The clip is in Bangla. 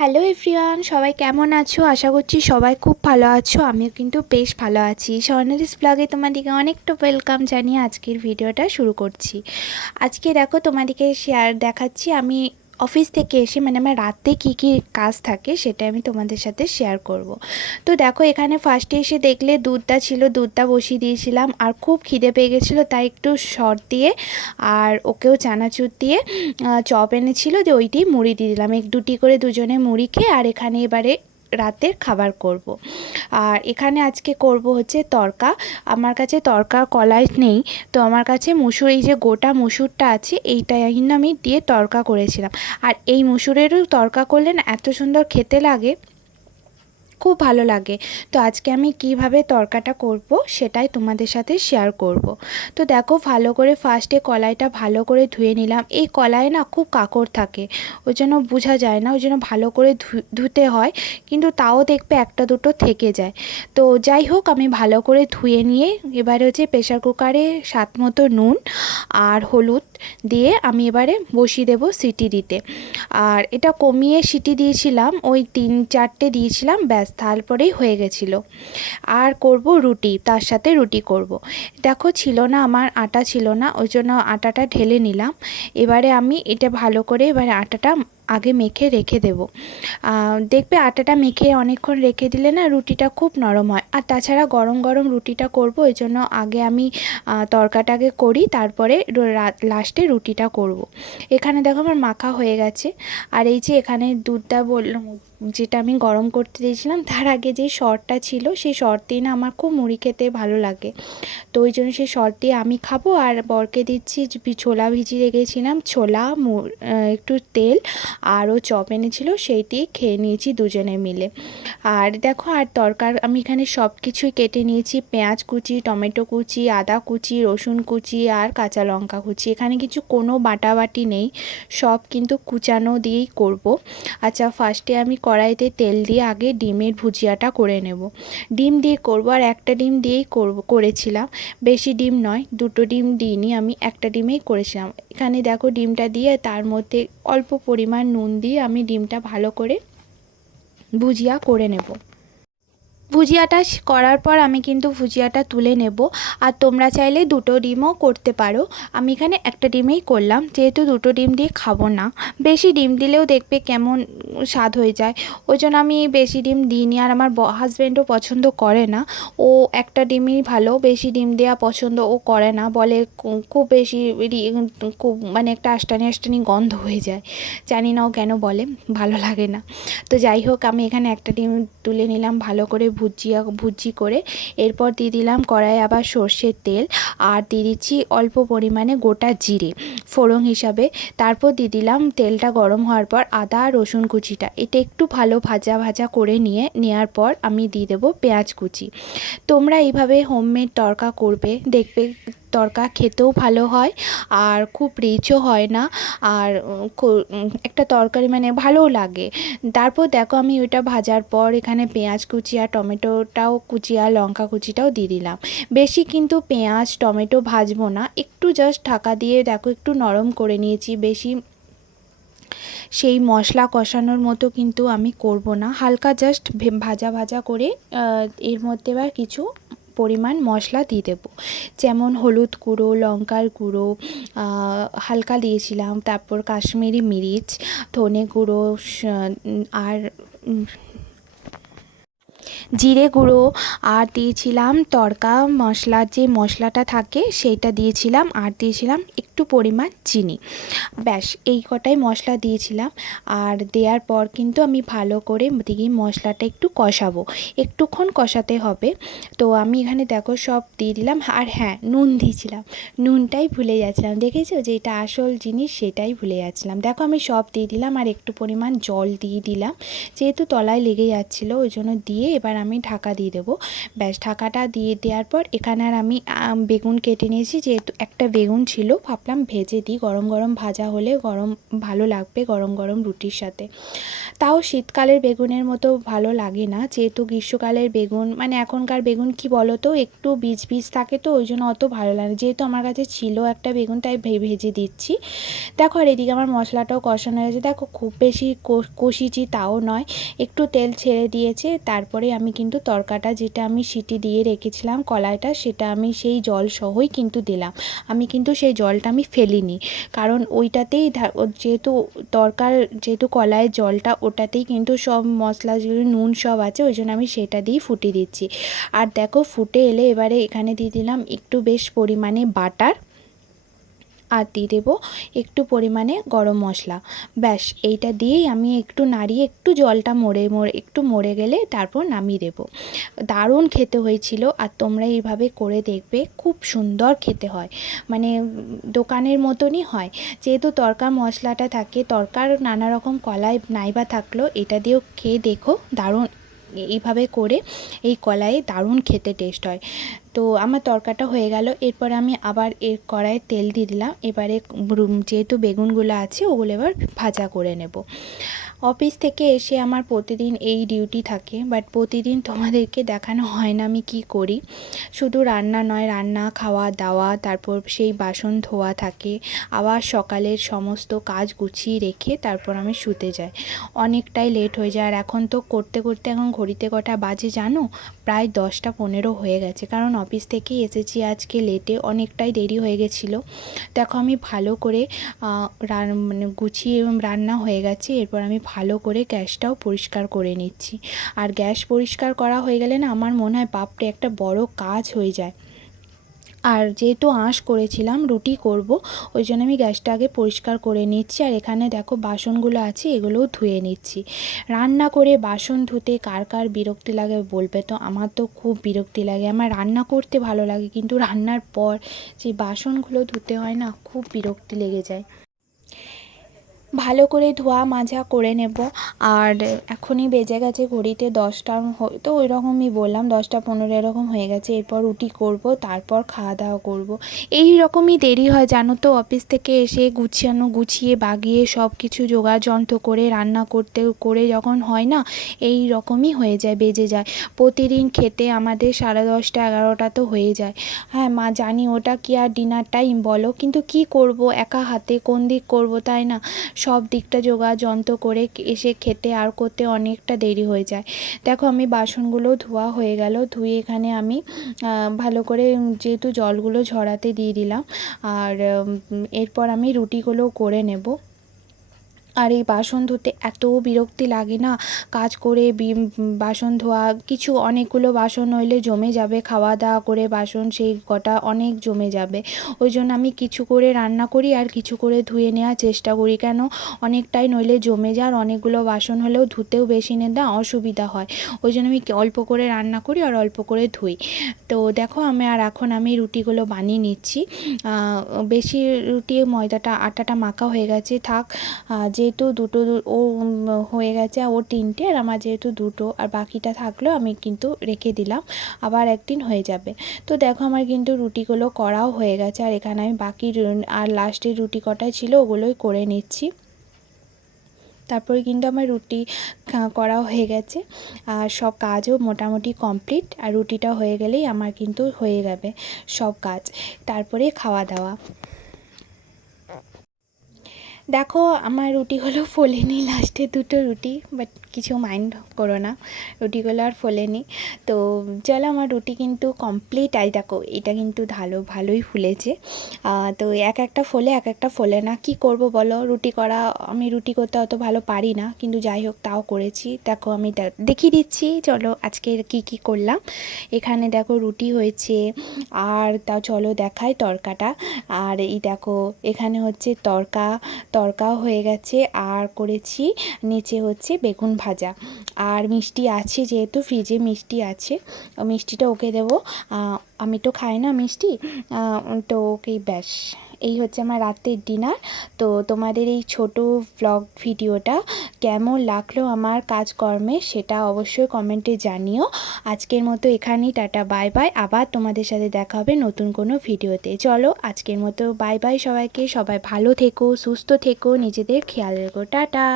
হ্যালো এভরিওয়ান, সবাই কেমন আছো? আশা করছি সবাই খুব ভালো আছো। আমিও কিন্তু বেশ ভালো আছি। স্বর্ণালীস ব্লগে তোমাদেরকে অনেকটা ওয়েলকাম জানিয়ে আজকের ভিডিওটা শুরু করছি। আজকে দেখো তোমাদেরকে দেখাচ্ছি আমি অফিস থেকে এসে আমার রাতে কী কী কাজ থাকে সেটা আমি তোমাদের সাথে শেয়ার করব। তো দেখো এখানে ফার্স্টে এসে দেখলে দুধটা ছিল, দুধটা বসিয়ে দিয়েছিলাম। আর খুব খিদে পেয়ে গেছিলো, তাই একটু শর্ট দিয়ে আর ওকেও চানাচুর দিয়ে চপ এনেছিল, যে ওইটি মুড়ি দিয়ে দিলাম। এক দুটি করে দুজনে মুড়ি খেয়ে আর এখানে এবারে রাতের খাবার করব। আর এখানে আজকে করব হচ্ছে তড়কা। আমার কাছে তড়কা কলাই নেই, তো আমার কাছে মুসুর, এই যে গোটা মুসুরটা আছে এইটাই কিন্তু আমি দিয়ে তড়কা করেছিলাম। আর এই মুসুরেরও তড়কা করলে না এত সুন্দর খেতে লাগে, খুব ভালো লাগে। তো আজকে আমি কিভাবে তড়কাটা করব সেটাই তোমাদের সাথে শেয়ার করব। তো দেখো ভালো করে ফার্স্টে কলাইটা ভালো করে ধুয়ে নিলাম। এই কলাই না খুব কাঁকড় থাকে, ওই জন্য বোঝা যায় না, ওই জন্য ভালো করে ধুতে হয়, কিন্তু তাও দেখবে একটা দুটো থেকে যায়। তো যাই হোক, আমি ভালো করে ধুয়ে নিয়ে এবারে হচ্ছে প্রেশার কুকারে স্বাদ মতো নুন আর হলুদ দিয়ে আমি এবারে বসিয়ে দেবো সিটি দিতে। আর এটা কমিয়ে সিটি দিয়েছিলাম, ওই 3-4টে দিয়েছিলাম, ব্যাস তারপরেই হয়ে গেছিলো। আর করব রুটি, তার সাথে রুটি করব। দেখো ছিল না, আমার আটা ছিল না, ওই জন্য আটাটা ঢেলে নিলাম। এবারে আমি এটা ভালো করে এবারে আটাটা আগে মেখে রেখে দেব। দেখবে আটাটা মেখে অনেকক্ষণ রেখে দিলে না রুটিটা খুব নরম হয়। আর তাছাড়া গরম গরম রুটিটা করব, ওই জন্য আগে আমি তড়কাটাকে করি, তারপরে লাস্টে রুটিটা করব। এখানে দেখো আমার মাখা হয়ে গেছে। আর এই যে এখানে দুধটা বললাম যেটা আমি গরম করতে দিয়েছিলাম, তার আগে যে শর্টটা ছিল সেই শর্ট দিয়ে না আমার খুব মুড়ি খেতে ভালো লাগে, তো ওই জন্য সেই শর্ট দিয়ে আমি খাবো। আর বরকে দিচ্ছি ছোলা ভিজিয়ে রেখেছিলাম, ছোলা একটু তেল আরও চপ এনেছিল, সেইটি খেয়ে নিয়েছি দুজনে মিলে। আর দেখো আর তরকার আমি এখানে সব কিছুই কেটে নিয়েছি, পেঁয়াজ কুচি, টমেটো কুচি, আদা কুচি, রসুন কুচি আর কাঁচা লঙ্কা কুচি। এখানে কিছু কোনো বাটাবাটি নেই, সব কিন্তু কুচানো দিয়েই করব। আচ্ছা, ফার্স্টে আমি কড়াইতে তেল দিয়ে আগে ডিমের ভুজিয়াটা করে নেব। ডিম দিয়ে করব, আর একটা ডিম দিয়েই করেছিলাম, বেশি ডিম নয়, দুটো ডিম দিইনি, আমি একটা ডিমেই করেছিলাম। এখানে দেখো ডিমটা দিয়ে তার মধ্যে অল্প পরিমাণ নুন দিয়ে আমি ডিমটা ভালো করে ভুজিয়া করে নেব। ভুজিয়াটা করার পর আমি কিন্তু ভুজিয়াটা তুলে নেব। আর তোমরা চাইলে দুটো ডিমও করতে পারো, আমি এখানে একটা ডিমেই করলাম, যেহেতু দুটো ডিম দিয়ে খাবো না। বেশি ডিম দিলেও দেখবে কেমন স্বাদ হয়ে যায়, ওই জন্য আমি বেশি ডিম দিইনি। আর আমার হাজব্যান্ডও পছন্দ করে না, ও একটা ডিমই ভালো, বেশি ডিম দেওয়া পছন্দ ও করে না, বলে খুব বেশি খুব একটা আষ্টানি আষ্টানি গন্ধ হয়ে যায়, জানি না ও কেন বলে, ভালো লাগে না। তো যাই হোক, আমি এখানে একটা ডিম তুলে নিলাম, ভালো করে ভুজি করে। এরপর দিয়ে দিলাম কড়াইয়ে আবার সর্ষের তেল, আর দিয়ে দিচ্ছি অল্প পরিমাণে গোটা জিরে ফোড়ন হিসাবে। তারপর দিয়ে দিলাম তেলটা গরম হওয়ার পর আদা আর রসুন কুচিটা, এটা একটু ভালো ভাজা ভাজা করে নেওয়ার পর আমি দিয়ে দেবো পেঁয়াজ কুচি। তোমরা এইভাবে হোমমেড তড়কা করবে, দেখবে তড়কা খেতেও ভালো হয় আর খুব রিচও হয় না, আর একটা তরকারি ভালোও লাগে। তারপর দেখো আমি ওইটা ভাজার পর এখানে পেঁয়াজ কুচি আর টমেটোটাও কুচি আর লঙ্কা কুচিটাও দিয়ে দিলাম। বেশি কিন্তু পেঁয়াজ টমেটো ভাজবো না, একটু জাস্ট ঢাকা দিয়ে দেখো একটু নরম করে নিয়েছি, বেশি সেই মশলা কষানোর মতো কিন্তু আমি করব না, হালকা জাস্ট ভাজা ভাজা করে এর মধ্যে এবার কিছু পরিমাণ মশলা দিয়ে দেবো, যেমন হলুদ গুঁড়ো, লঙ্কার গুঁড়ো হালকা দিয়েছিলাম, তারপর কাশ্মীরি মিরিচ, ধনে গুঁড়ো আর জিরে গুঁড়ো, আর দিয়েছিলাম তড়কা মশলার যে মশলাটা থাকে সেইটা দিয়েছিলাম, আর দিয়েছিলাম একটু পরিমাণ চিনি, ব্যাস এই কটাই মশলা দিয়েছিলাম। আর দেওয়ার পর কিন্তু আমি ভালো করে দিয়ে মশলাটা একটু কষাবো, একটুক্ষণ কষাতে হবে। তো আমি এখানে দেখো সব দিয়ে দিলাম। আর হ্যাঁ, নুন দিয়েছিলাম, নুনটাই ভুলে যাচ্ছিলাম, দেখেছো যেটা আসল জিনিস সেটাই ভুলে যাচ্ছিলাম। দেখো আমি সব দিয়ে দিলাম, আর একটু পরিমাণ জল দিয়ে দিলাম, যেহেতু তলায় লেগে যাচ্ছিলো ওই জন্য দিয়ে এবার আমি ঢাকা দিয়ে দেবো। ব্যাস ঢাকাটা দিয়ে দেওয়ার পর এখানে আর আমি বেগুন কেটে নিয়েছি, যেহেতু একটা বেগুন ছিল ভাবলাম ভেজে দিই, গরম গরম ভাজা হলে গরম ভালো লাগবে গরম গরম রুটির সাথে। তাও শীতকালের বেগুনের মতো ভালো লাগে না, যেহেতু গ্রীষ্মকালের বেগুন মানে এখনকার বেগুন কি বলো তো একটু বীজ বীজ থাকে, তো ওই জন্য অত ভালো লাগে। যেহেতু আমার কাছে ছিল একটা বেগুন তাই ভেজে দিচ্ছি। দেখো আর এদিকে আমার মশলাটাও কষানো হয়েছে, দেখো খুব বেশি কষিয়েছি তাও নয়, একটু তেল ছেড়ে দিয়েছে। তারপরে আমি কিন্তু তরকাটা যেটা আমি সিটি দিয়ে রেখেছিলাম কলাইটা, সেটা আমি সেই জল সহই কিন্তু দিলাম। আমি কিন্তু সেই জলটা আমি ফেলিনি, কারণ ওইটাতেই যেহেতু যেহেতু কলাইয়ের জলটা ওটাতেই কিন্তু সব মশলা যেগুলো নুন সব আছে, ওই জন্য আমি সেটা দিয়েই ফুটিয়ে দিচ্ছি। আর দেখো ফুটে এলে এবারে এখানে দিয়ে দিলাম একটু বেশ পরিমাণে বাটার, আর দিয়ে দেবো একটু পরিমাণে গরম মশলা। ব্যাস এইটা দিয়েই আমি একটু নাড়িয়ে একটু জলটা একটু মরে গেলে তারপর নামিয়ে দেবো। দারুণ খেতে হয়েছিল, আর তোমরা এইভাবে করে দেখবে, খুব সুন্দর খেতে হয়, মানে দোকানের মতনই হয়। যেহেতু তরকা মশলাটা থাকে, তরকার নানা রকম কলাই নাইবা থাকলো, এটা দিয়েও খেয়ে দেখো, দারুণ এইভাবে করে এই কলাইয়ে দারুণ খেতে টেস্ট হয়। তো আমার তরকাটা হয়ে গেল, এরপর আমি আবার এর কড়াইয়ে তেল দিয়ে দিলাম। এবারে যেহেতু বেগুনগুলো আছে ওগুলো এবার ভাজা করে নেব। অফিস থেকে এসে আমার প্রতিদিন এই ডিউটি থাকে, বাট প্রতিদিন তোমাদেরকে দেখানো হয় না আমি কি করি। শুধু রান্না নয়, রান্না খাওয়া দাওয়া, তারপর সেই বাসন ধোয়া থাকে, আবার সকালের সমস্ত কাজ গুছিয়ে রেখে তারপর আমি শুতে যাই। অনেকটাই লেট হয়ে যায়, আর এখন তো করতে করতে এখন ঘড়িতে কটা বাজে জানো, প্রায় 10টা 15 হয়ে গেছে, কারণ অফিস থেকে এসেছি আজকে লেটে, অনেকটাই দেরি হয়ে গেছিলো। দেখো আমি ভালো করে মানে গুছিয়ে রান্না হয়ে গেছে, এরপর আমি ভালো করে গ্যাসটাও পরিষ্কার করে নিচ্ছি। আর গ্যাস পরিষ্কার করা হয়ে গেলে না আমার মনে হয় বাপরে একটা বড় কাজ হয়ে যায়। আর যেহেতু আঁশ করেছিলাম রুটি করব, ওই জন্য আমি গ্যাসটা আগে পরিষ্কার করে নিচ্ছি। আর এখানে দেখো বাসনগুলো আছে এগুলোও ধুয়ে নিচ্ছি। রান্না করে বাসন ধুতে কার কার বিরক্তি লাগে বলবে তো, আমার তো খুব বিরক্তি লাগে। আমার রান্না করতে ভালো লাগে, কিন্তু রান্নার পর যে বাসনগুলো ধুতে হয় না, খুব বিরক্তি লেগে যায়। ভালো করে ধোয়া মাজা করে নেব। আর এখনই বেজে গেছে ঘড়িতে 10টা, হয়তো ওই রকমই বললাম 10টা 15 এরকম হয়ে গেছে। এরপর রুটি করব, তারপর খাওয়া দাওয়া করব। এই রকমই দেরি হয় জানো তো, অফিস থেকে এসে গুছিয়ে বাগিয়ে সব কিছু জোগাড় যন্ত্র করে রান্না করে যখন হয় না, এই রকমই হয়ে যায়, বেজে যায়। প্রতিদিন খেতে আমাদের 10:30 11টা তো হয়ে যায়। হ্যাঁ মা জানি ওটা কি আর ডিনার টাইম বলো, কিন্তু কি করব, একা হাতে কোন দিক করব, তাই না? সব দিকটা জোগাড় যন্ত্র করে এসে খেতে আর করতে অনেকটা দেরি হয়ে যায়। দেখো আমি বাসনগুলো ধোয়া হয়ে গেল, ধুয়ে এখানে আমি ভালো করে যেহেতু জলগুলো ঝরাতে দিয়ে দিলাম। আর এরপর আমি রুটিগুলো করে নেব। আর এই বাসন ধুতে এত বিরক্তি লাগে না, কাজ করে বাসন ধোয়া, কিছু অনেকগুলো বাসন হইলে জমে যাবে, খাওয়া দাওয়া করে বাসন সেই কটা অনেক জমে যাবে। ওই জন্য আমি কিছু করে রান্না করি আর কিছু করে ধুয়ে নেওয়ার চেষ্টা করি, কেন অনেকটাই নইলে জমে যায়। আর অনেকগুলো বাসন হলেও ধুতেও বেশি না অসুবিধা হয়, ওই জন্য আমি অল্প করে রান্না করি আর অল্প করে ধুই। তো দেখো এখন আমি রুটিগুলো বানিয়ে নিচ্ছি। বেশি রুটি আটাটা মাখা হয়ে গেছে, থাক। যেহেতু ও হয়ে গেছে, ওর 3টে আর আমার যেহেতু 2টো, আর বাকিটা থাকলেও আমি কিন্তু রেখে দিলাম, আবার একদিন হয়ে যাবে। তো দেখো আমার কিন্তু রুটিগুলো করাও হয়ে গেছে, আর এখানে আমি বাকি আর লাস্টের রুটি কটা ছিল ওগুলোই করে নিচ্ছি। তারপরে কিন্তু আমার রুটি করাও হয়ে গেছে, আর সব কাজও মোটামুটি কমপ্লিট। আর রুটিটা হয়ে গেলেই আমার কিন্তু হয়ে যাবে সব কাজ, তারপরে খাওয়া দাওয়া। দেখো আমার রুটিগুলো ফোলেনি, লাস্টে 2টো রুটি, বাট কিছু মাইন্ড করো না, রুটিগুলো আর ফোলেনি। তো চলো আমার রুটি কিন্তু কমপ্লিট। আই দেখো এটা কিন্তু ভালোই ফুলেছে। তো এক একটা ফোলে না, কি করব বলো, আমি রুটি করতে অত ভালো পারি না, কিন্তু যাই হোক তাও করেছি। দেখো আমি দেখিয়ে দিচ্ছি, চলো আজকে কি করলাম। এখানে দেখো রুটি হয়েছে, আর তাও চলো দেখাই তরকাটা। আর এই দেখো এখানে হচ্ছে তরকাও হয়ে গেছে, আর করেছি নিচে হচ্ছে বেগুন ভাজা, আর মিষ্টি আছে, যেহেতু ফ্রিজে মিষ্টি আছে, মিষ্টিটা ওকে দেবো। আমি তো খাই না মিষ্টি, তো ওকেই ব্যাস এই হচ্ছে আমার রাতের ডিনার। তো তোমাদের এই ছোট ব্লগ ভিডিওটা কেমন লাগলো আমার কাজকর্মে সেটা অবশ্যই কমেন্টে জানিও। আজকের মতো এখানেই, টাটা বাই বাই। আবার তোমাদের সাথে দেখা হবে নতুন কোনো ভিডিওতে। চলো আজকের মতো বাই বাই সবাইকে। সবাই ভালো থেকো, সুস্থ থেকো, নিজেদের খেয়াল রেখো, টাটা।